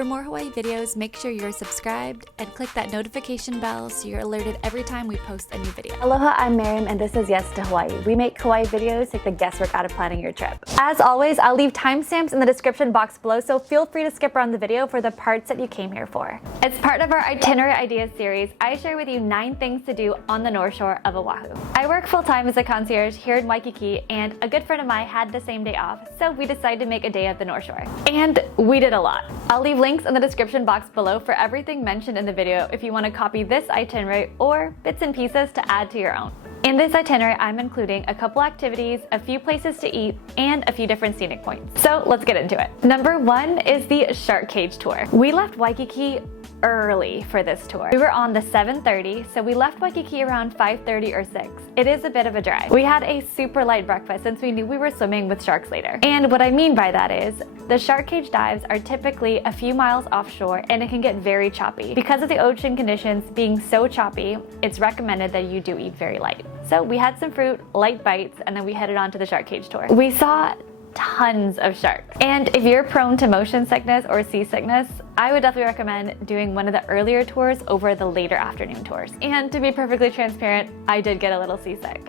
For more Hawaii videos, make sure you're subscribed and click that notification bell so you're alerted every time we post a new video. Aloha, I'm Miriam and this is Yes to Hawaii. We make Hawaii videos, take the guesswork out of planning your trip. As always, I'll leave timestamps in the description box below, so feel free to skip around the video for the parts that you came here for. As part of our Itinerary Ideas series, I share with you 9 things to do on the North Shore of Oahu. I work full-time as a concierge here in Waikiki, and a good friend of mine had the same day off, so we decided to make a day of the North Shore. And we did a lot. I'll leave links in the description box below for everything mentioned in the video if you want to copy this itinerary or bits and pieces to add to your own. In this itinerary, I'm including a couple activities, a few places to eat, and a few different scenic points. So let's get into it. Number 1 is the shark cage tour. We left Waikiki early for this tour. We were on the 7:30, so we left Waikiki around 5:30 or 6. It is a bit of a drive. We had a super light breakfast since we knew we were swimming with sharks later. And what I mean by that is, the shark cage dives are typically a few miles offshore and it can get very choppy. Because of the ocean conditions being so choppy, it's recommended that you do eat very light. So we had some fruit, light bites, and then we headed on to the shark cage tour. We saw tons of sharks. And if you're prone to motion sickness or seasickness, I would definitely recommend doing one of the earlier tours over the later afternoon tours. And to be perfectly transparent, I did get a little seasick.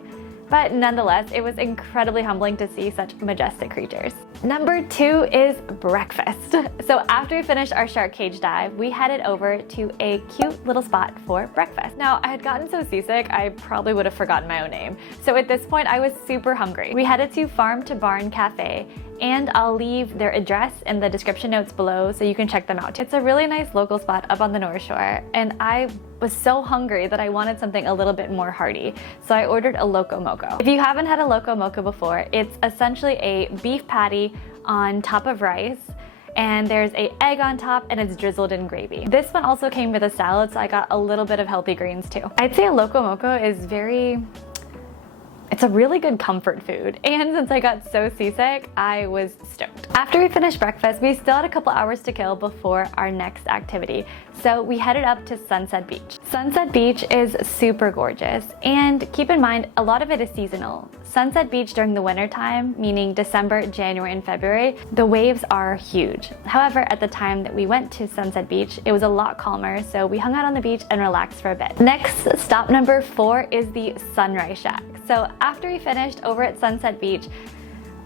But nonetheless, it was incredibly humbling to see such majestic creatures. Number 2 is breakfast. So after we finished our shark cage dive, we headed over to a cute little spot for breakfast. Now, I had gotten so seasick, I probably would have forgotten my own name. So at this point, I was super hungry. We headed to Farm to Barn Café, and I'll leave their address in the description notes below so you can check them out. It's a really nice local spot up on the North Shore, and I was so hungry that I wanted something a little bit more hearty, so I ordered a loco moco. If you haven't had a loco moco before, it's essentially a beef patty on top of rice, and there's an egg on top and it's drizzled in gravy. This one also came with a salad, so I got a little bit of healthy greens too. I'd say a loco moco is it's a really good comfort food, and since I got so seasick, I was stoked. After we finished breakfast, we still had a couple hours to kill before our next activity, so we headed up to Sunset Beach. Sunset Beach is super gorgeous, and keep in mind, a lot of it is seasonal. Sunset Beach during the winter time, meaning December, January, and February, the waves are huge. However, at the time that we went to Sunset Beach, it was a lot calmer, so we hung out on the beach and relaxed for a bit. Next, stop number 4 is the Sunrise Shack. So after we finished over at Sunset Beach,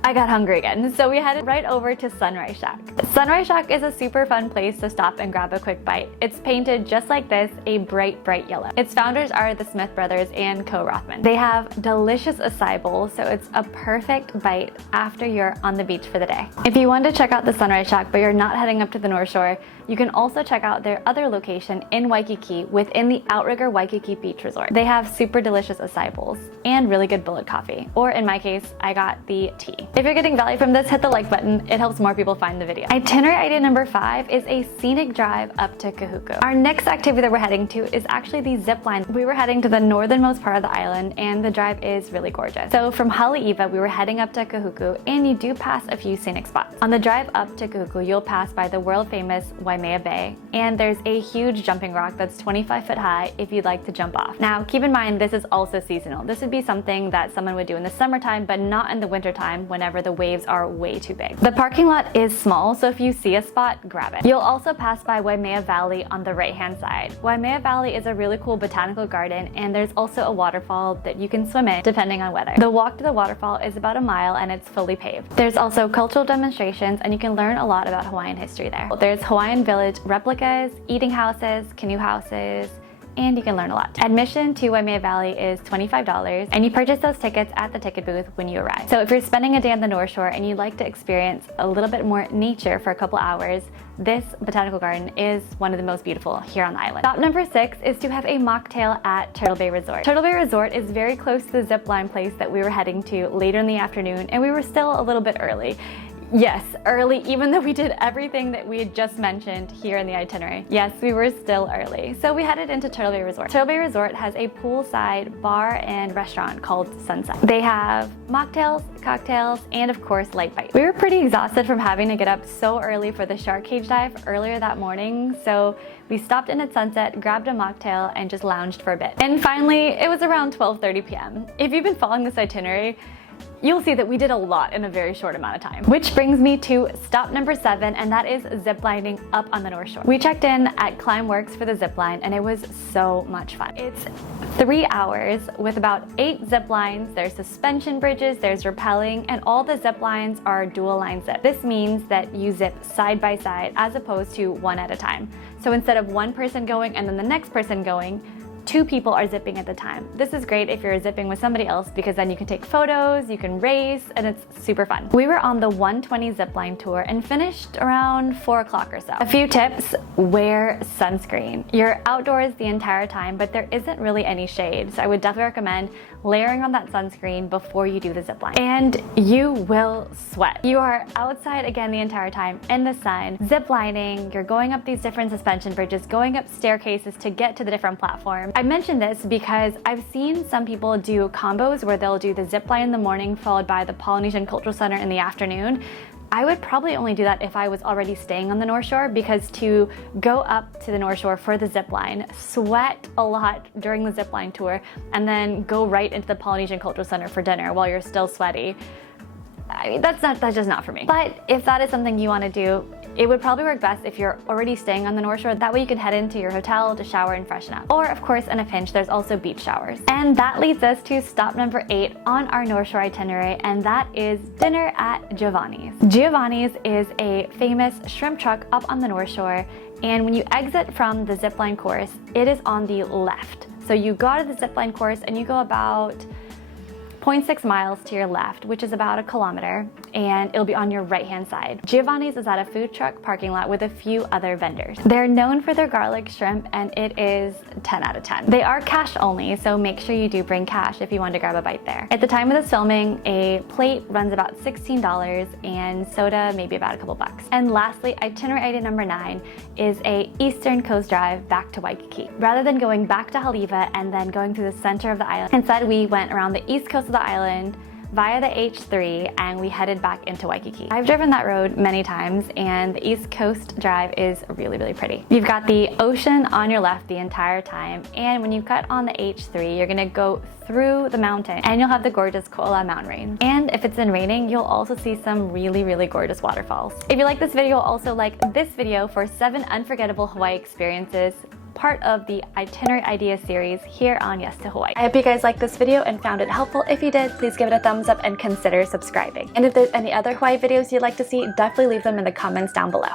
I got hungry again, so we headed right over to Sunrise Shack. Sunrise Shack is a super fun place to stop and grab a quick bite. It's painted just like this, a bright, bright yellow. Its founders are the Smith brothers and Co. Rothman. They have delicious acai bowls, so it's a perfect bite after you're on the beach for the day. If you want to check out the Sunrise Shack, but you're not heading up to the North Shore, you can also check out their other location in Waikiki within the Outrigger Waikiki Beach Resort. They have super delicious acai bowls and really good bullet coffee, or in my case, I got the tea. If you're getting value from this, hit the like button. It helps more people find the video. Itinerary idea number 5 is a scenic drive up to Kahuku. Our next activity that we're heading to is actually the zip line. We were heading to the northernmost part of the island, and the drive is really gorgeous. So from Haleiwa, we were heading up to Kahuku, and you do pass a few scenic spots. On the drive up to Kahuku, you'll pass by the world famous Waimea Bay, and there's a huge jumping rock that's 25 foot high if you'd like to jump off. Now, keep in mind, this is also seasonal. This would be something that someone would do in the summertime, but not in the wintertime whenever the waves are way too big. The parking lot is small, so if you see a spot, grab it. You'll also pass by Waimea Valley on the right-hand side. Waimea Valley is a really cool botanical garden, and there's also a waterfall that you can swim in depending on weather. The walk to the waterfall is about a mile and it's fully paved. There's also cultural demonstrations, and you can learn a lot about Hawaiian history there. There's Hawaiian village replicas, eating houses, canoe houses, and you can learn a lot. Admission to Waimea Valley is $25, and you purchase those tickets at the ticket booth when you arrive. So if you're spending a day on the North Shore and you'd like to experience a little bit more nature for a couple hours, this botanical garden is one of the most beautiful here on the island. Stop number 6 is to have a mocktail at Turtle Bay Resort. Turtle Bay Resort is very close to the zipline place that we were heading to later in the afternoon, and we were still a little bit early. Yes, early, even though we did everything that we had just mentioned here in the itinerary. Yes, we were still early. So we headed into Turtle Bay Resort. Turtle Bay Resort has a poolside bar and restaurant called Sunset. They have mocktails, cocktails, and of course, light bites. We were pretty exhausted from having to get up so early for the shark cage dive earlier that morning, so we stopped in at Sunset, grabbed a mocktail, and just lounged for a bit. And finally, it was around 12:30 p.m. If you've been following this itinerary, you'll see that we did a lot in a very short amount of time. Which brings me to stop number 7, and that is ziplining up on the North Shore. We checked in at Climbworks for the zipline, and it was so much fun. It's 3 hours with about 8 zip lines. There's suspension bridges, there's rappelling, and all the zip lines are dual line zip. This means that you zip side by side as opposed to one at a time. So instead of one person going and then the next person going, 2 people are zipping at the time. This is great if you're zipping with somebody else because then you can take photos, you can race, and it's super fun. We were on the 120 zipline tour and finished around 4 o'clock or so. A few tips: wear sunscreen. You're outdoors the entire time, but there isn't really any shade, so I would definitely recommend layering on that sunscreen before you do the zipline. And you will sweat. You are outside again the entire time in the sun, ziplining, you're going up these different suspension bridges, going up staircases to get to the different platforms. I mention this because I've seen some people do combos where they'll do the zip line in the morning followed by the Polynesian Cultural Center in the afternoon. I would probably only do that if I was already staying on the North Shore, because to go up to the North Shore for the zip line, sweat a lot during the zip line tour, and then go right into the Polynesian Cultural Center for dinner while you're still sweaty. I mean, that's just not for me. But if that is something you want to do, it would probably work best if you're already staying on the North Shore. That way you can head into your hotel to shower and freshen up. Or of course, in a pinch, there's also beach showers. And that leads us to stop number 8 on our North Shore itinerary, and that is dinner at Giovanni's. Giovanni's is a famous shrimp truck up on the North Shore, and when you exit from the zipline course, it is on the left. So you go out of the zipline course and you go about 0.6 miles to your left, which is about 1 kilometer, and it'll be on your right-hand side. Giovanni's is at a food truck parking lot with a few other vendors. They're known for their garlic shrimp, and it is 10 out of 10. They are cash only, so make sure you do bring cash if you want to grab a bite there. At the time of this filming, a plate runs about $16, and soda maybe about a couple bucks. And lastly, itinerary idea number 9 is a Eastern Coast drive back to Waikiki. Rather than going back to Haleiwa and then going through the center of the island, instead we went around the east coast of the island via the H3 and we headed back into Waikiki. I've driven that road many times, and the East Coast Drive is really, really pretty. You've got the ocean on your left the entire time, and when you cut on the H3, you're gonna go through the mountain and you'll have the gorgeous Ko'ola mountain range. And if it's been raining, you'll also see some really, really gorgeous waterfalls. If you like this video, also like this video for 7 unforgettable Hawaii experiences, part of the Itinerary Idea series here on Yes to Hawaii. I hope you guys liked this video and found it helpful. If you did, please give it a thumbs up and consider subscribing. And if there's any other Hawaii videos you'd like to see, definitely leave them in the comments down below.